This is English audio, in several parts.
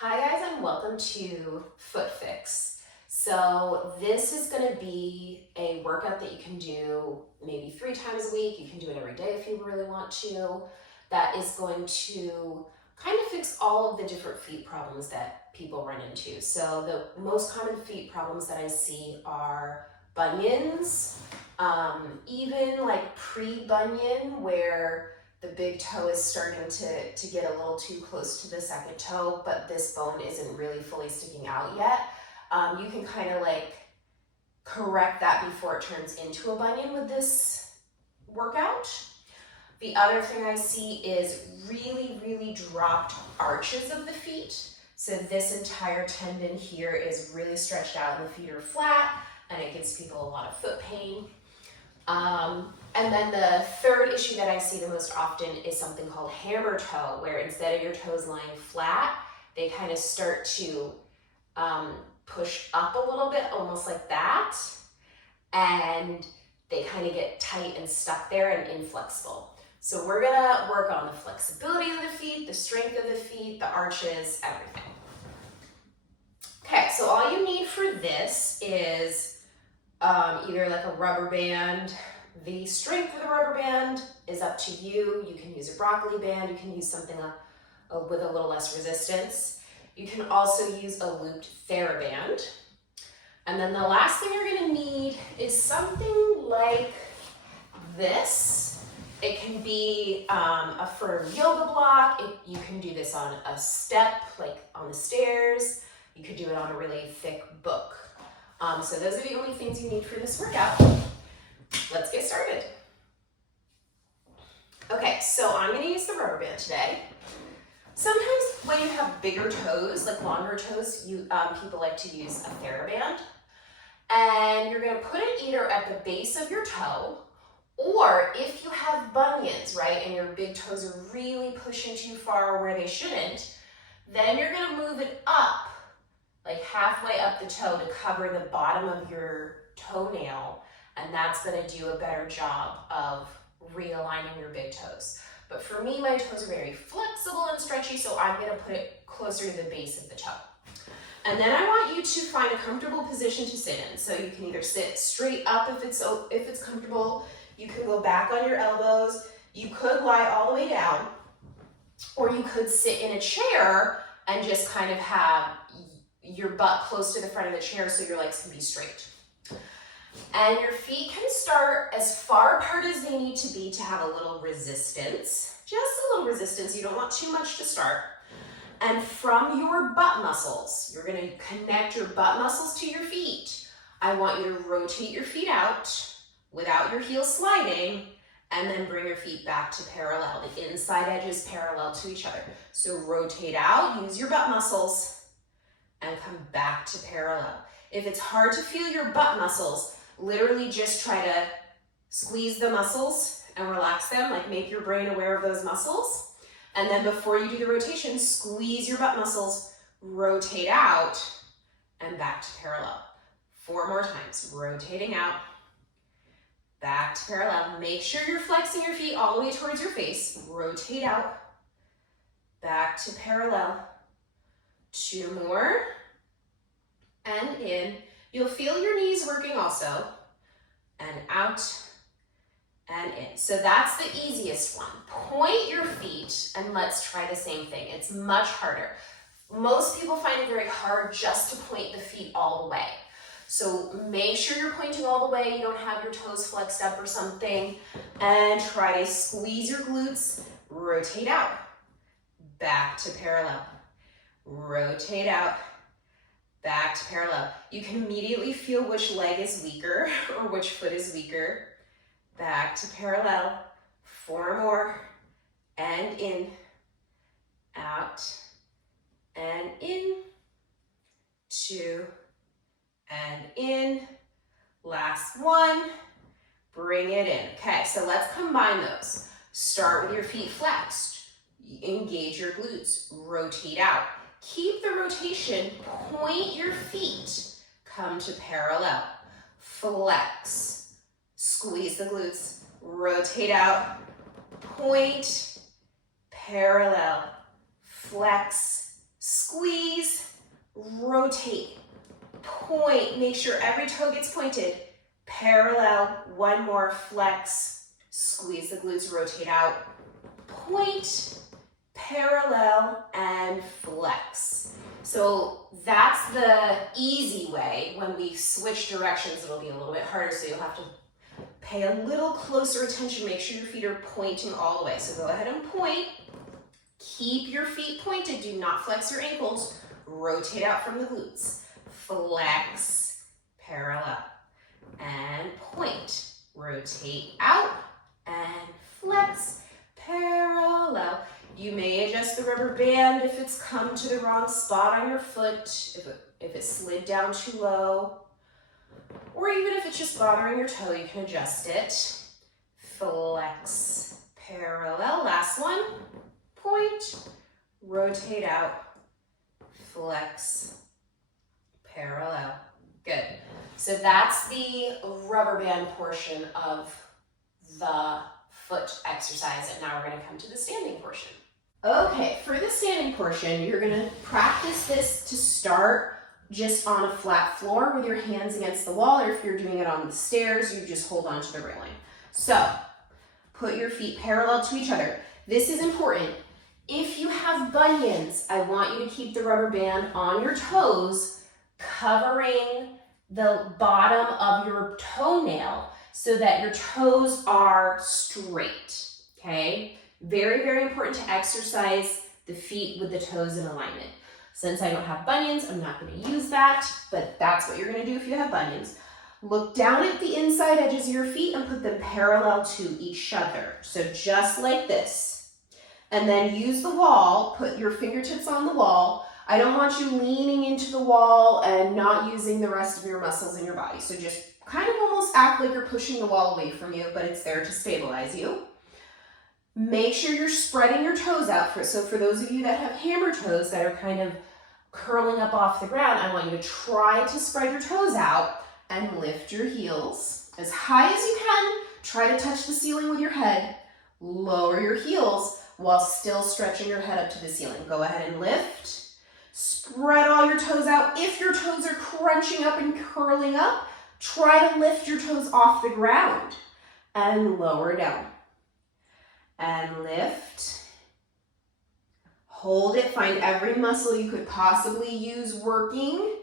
Hi guys, and welcome to Foot Fix. So this is going to be a workout that you can do maybe 3 times a week. You can do it every day if you really want to. That is going to kind of fix all of the different feet problems that people run into. So the most common feet problems that I see are bunions, even like pre-bunion where the big toe is starting to get a little too close to the second toe, but this bone isn't really fully sticking out yet. You can kind of like correct that before it turns into a bunion with this workout. The other thing I see is really dropped arches of the feet. So this entire tendon here is really stretched out and the feet are flat, and it gives people a lot of foot pain. And then the third issue that I see the most often is something called hammer toe, where instead of your toes lying flat, they kind of start to push up a little bit, almost like that. And they kind of get tight and stuck there and inflexible. So we're gonna work on the flexibility of the feet, the strength of the feet, the arches, everything. Okay, so all you need for this is either like a rubber band. The strength of the rubber band is up to you. You can use a broccoli band. You can use something with a little less resistance. You can also use a looped TheraBand. And then the last thing you're gonna need is something like this. It can be a firm yoga block. You can do this on a step, like on the stairs. You could do it on a really thick book. So those are the only things you need for this workout. Let's get started. Okay, so I'm gonna use the rubber band today. Sometimes when you have bigger toes, like longer toes, people like to use a TheraBand. And you're gonna put it either at the base of your toe, or if you have bunions, right, and your big toes are really pushing too far where they shouldn't, then you're gonna move it up, like halfway up the toe to cover the bottom of your toenail, and that's gonna do a better job of realigning your big toes. But for me, my toes are very flexible and stretchy, so I'm gonna put it closer to the base of the toe. And then I want you to find a comfortable position to sit in. So you can either sit straight up if it's comfortable, you can go back on your elbows, you could lie all the way down, or you could sit in a chair and just kind of have your butt close to the front of the chair so your legs can be straight. And your feet can start as far apart as they need to be to have a little resistance, just a little resistance. You don't want too much to start. And from your butt muscles, you're gonna connect your butt muscles to your feet. I want you to rotate your feet out without your heels sliding, and then bring your feet back to parallel. The inside edges parallel to each other. So rotate out, use your butt muscles, and come back to parallel. If it's hard to feel your butt muscles, literally just try to squeeze the muscles and relax them, like make your brain aware of those muscles. And then before you do the rotation, squeeze your butt muscles, rotate out, and back to parallel. 4 more times, rotating out, back to parallel. Make sure you're flexing your feet all the way towards your face. Rotate out, back to parallel. 2 more, and in. You'll feel your knees working also, and out, and in. So that's the easiest one. Point your feet, and let's try the same thing. It's much harder. Most people find it very hard just to point the feet all the way. So make sure you're pointing all the way, you don't have your toes flexed up or something, and try to squeeze your glutes, rotate out, back to parallel, rotate out, back to parallel. You can immediately feel which leg is weaker or which foot is weaker. Back to parallel, 4 more, and in, out, and in, 2, and in, last 1, bring it in. Okay, so let's combine those. Start with your feet flexed, engage your glutes, rotate out. Keep the rotation, point your feet, come to parallel, flex, squeeze the glutes, rotate out, point, parallel, flex, squeeze, rotate, point, make sure every toe gets pointed, parallel, one more, flex, squeeze the glutes, rotate out, point, parallel, and flex. So that's the easy way. When we switch directions, it'll be a little bit harder, so you'll have to pay a little closer attention. Make sure your feet are pointing all the way. So go ahead and point. Keep your feet pointed. Do not flex your ankles. Rotate out from the glutes. Flex, parallel, and point. Rotate out and flex, parallel. You may adjust the rubber band if it's come to the wrong spot on your foot, if it slid down too low, or even if it's just bothering your toe, you can adjust it. Flex, parallel. Last one. Point, rotate out, flex, parallel. Good. So that's the rubber band portion of the foot exercise, and now we're going to come to the standing portion. Okay, for the standing portion, you're going to practice this to start just on a flat floor with your hands against the wall, or if you're doing it on the stairs, you just hold on to the railing. So, put your feet parallel to each other. This is important. If you have bunions, I want you to keep the rubber band on your toes, covering the bottom of your toenail so that your toes are straight, okay? Very, very important to exercise the feet with the toes in alignment. Since I don't have bunions, I'm not going to use that, but that's what you're going to do if you have bunions. Look down at the inside edges of your feet and put them parallel to each other. So just like this. And then use the wall, put your fingertips on the wall. I don't want you leaning into the wall and not using the rest of your muscles in your body. So just kind of almost act like you're pushing the wall away from you, but it's there to stabilize you. Make sure you're spreading your toes out. So for those of you that have hammer toes that are kind of curling up off the ground, I want you to try to spread your toes out and lift your heels as high as you can. Try to touch the ceiling with your head. Lower your heels while still stretching your head up to the ceiling. Go ahead and lift. Spread all your toes out. If your toes are crunching up and curling up, try to lift your toes off the ground and lower down. And lift. Hold it. Find every muscle you could possibly use working.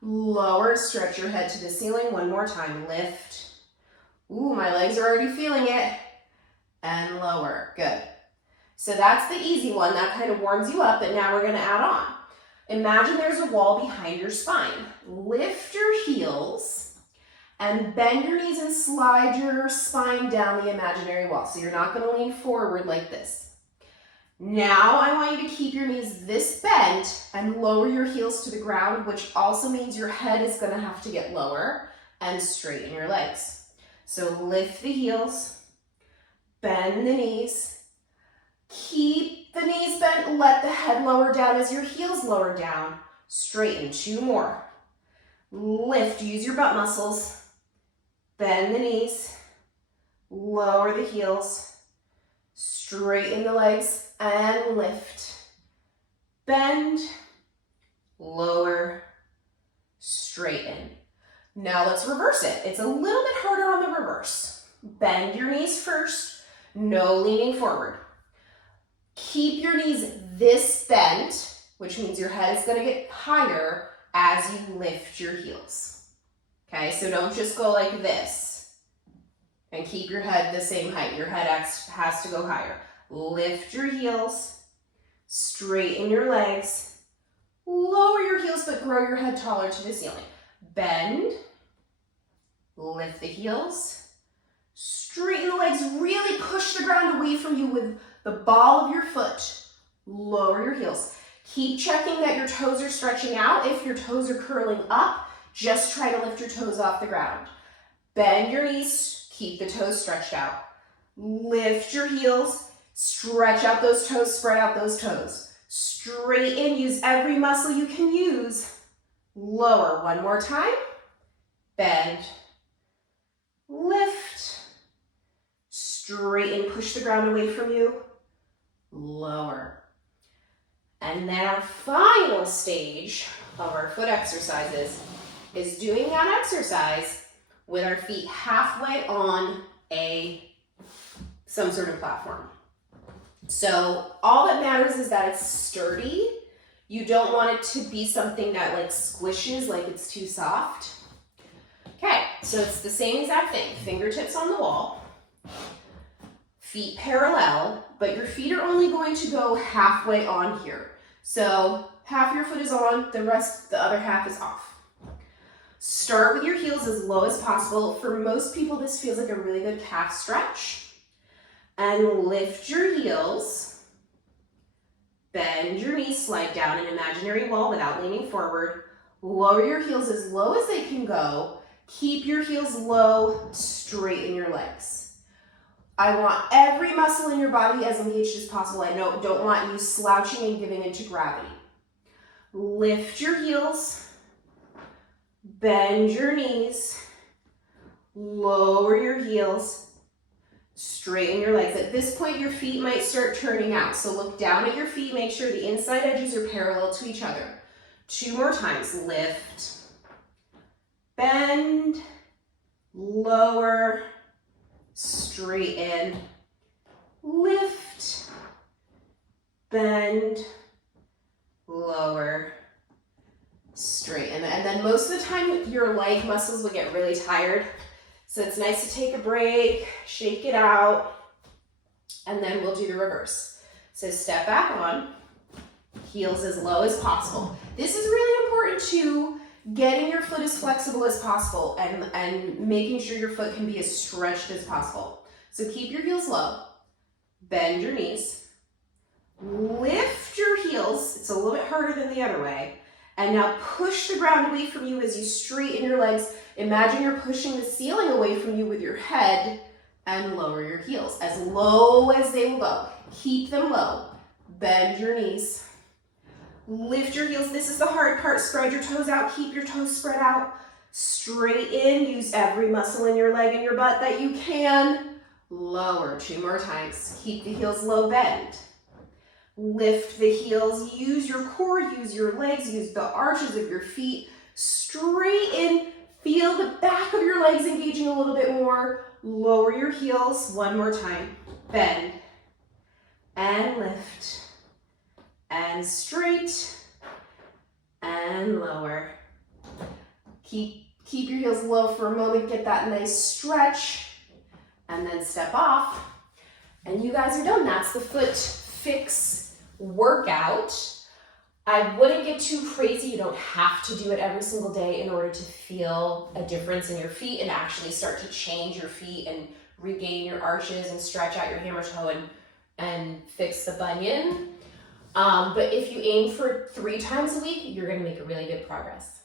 Lower. Stretch your head to the ceiling. One more time. Lift. Ooh, my legs are already feeling it. And lower. Good. So that's the easy one. That kind of warms you up, but now we're going to add on. Imagine there's a wall behind your spine. Lift your heels and bend your knees and slide your spine down the imaginary wall. So you're not going to lean forward like this. Now I want you to keep your knees this bent and lower your heels to the ground, which also means your head is going to have to get lower, and straighten your legs. So lift the heels, bend the knees, keep the knees bent, let the head lower down as your heels lower down. Straighten. 2 more. Lift, use your butt muscles. Bend the knees, lower the heels, straighten the legs, and lift. Bend, lower, straighten. Now let's reverse it. It's a little bit harder on the reverse. Bend your knees first, no leaning forward. Keep your knees this bent, which means your head is going to get higher as you lift your heels. Okay, so don't just go like this and keep your head the same height. Your head has to go higher. Lift your heels, straighten your legs, lower your heels but grow your head taller to the ceiling. Bend, lift the heels, straighten the legs, really push the ground away from you with the ball of your foot. Lower your heels. Keep checking that your toes are stretching out. If your toes are curling up, just try to lift your toes off the ground. Bend your knees, keep the toes stretched out. Lift your heels, stretch out those toes, spread out those toes. Straighten, use every muscle you can use. Lower, one more time. Bend, lift, straighten, push the ground away from you. Lower. And then our final stage of our foot exercises is doing that exercise with our feet halfway on some sort of platform. So all that matters is that it's sturdy. You don't want it to be something that like squishes, like it's too soft. Okay, so it's the same exact thing. Fingertips on the wall, feet parallel, but your feet are only going to go halfway on here. So half your foot is on, the other half is off. Start with your heels as low as possible. For most people, this feels like a really good calf stretch. And lift your heels, bend your knees, slide down an imaginary wall without leaning forward. Lower your heels as low as they can go. Keep your heels low, straighten your legs. I want every muscle in your body as engaged as possible. I don't want you slouching and giving into gravity. Lift your heels, bend your knees, lower your heels, straighten your legs. At this point, your feet might start turning out. So look down at your feet, make sure the inside edges are parallel to each other. 2 more times. Lift, bend, lower, straighten, lift, bend, lower, straighten. And then most of the time your leg muscles will get really tired. So it's nice to take a break, shake it out, and then we'll do the reverse. So step back on, heels as low as possible. This is really important to getting your foot as flexible as possible and making sure your foot can be as stretched as possible. So keep your heels low, bend your knees, lift your heels. It's a little bit harder than the other way. And now push the ground away from you as you straighten your legs. Imagine you're pushing the ceiling away from you with your head, and lower your heels as low as they will go. Keep them low. Bend your knees. Lift your heels. This is the hard part. Spread your toes out. Keep your toes spread out. Straighten. Use every muscle in your leg and your butt that you can. Lower. 2 more times. Keep the heels low. Bend. Lift the heels. Use your core. Use your legs. Use the arches of your feet. Straighten. Feel the back of your legs engaging a little bit more. Lower your heels. 1 more time. Bend. And lift. And straight. And lower. Keep your heels low for a moment. Get that nice stretch. And then step off. And you guys are done. That's the foot fix workout. I wouldn't get too crazy. You don't have to do it every single day in order to feel a difference in your feet and actually start to change your feet and regain your arches and stretch out your hammer toe and fix the bunion. But if you aim for 3 times a week, you're gonna make really good progress.